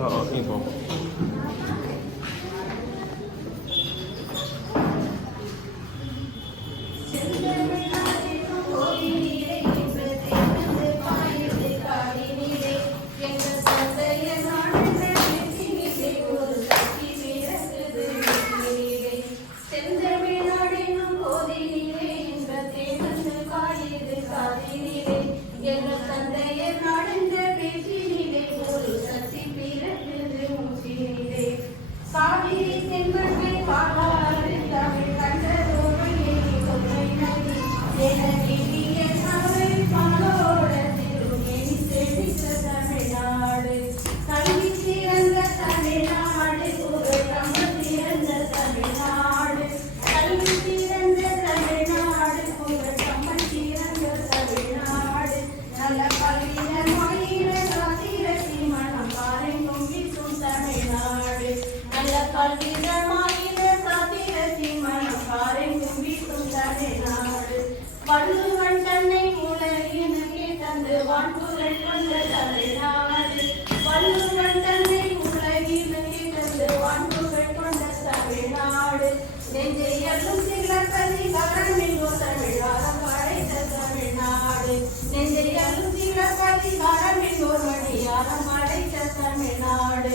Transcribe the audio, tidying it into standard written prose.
இப்போ வள்ளுவன் தன்னை உலகினுக்கே தந்து வான்புகள் கொண்ட தமிழ்நாடு. வள்ளுவன் தன்னை உலகினுக்கே தந்து வான்புகள் கொண்ட தமிழ்நாடு. நெஞ்சையல்லும் சிலப்பதிகாரமெங்கோ தமிழாரம் படைத்த தமிழ்நாடு. நெஞ்சையல்லும் சிலப்பதிகாரமெங்கோ மணியாரம் படைத்த தமிழ்நாடு.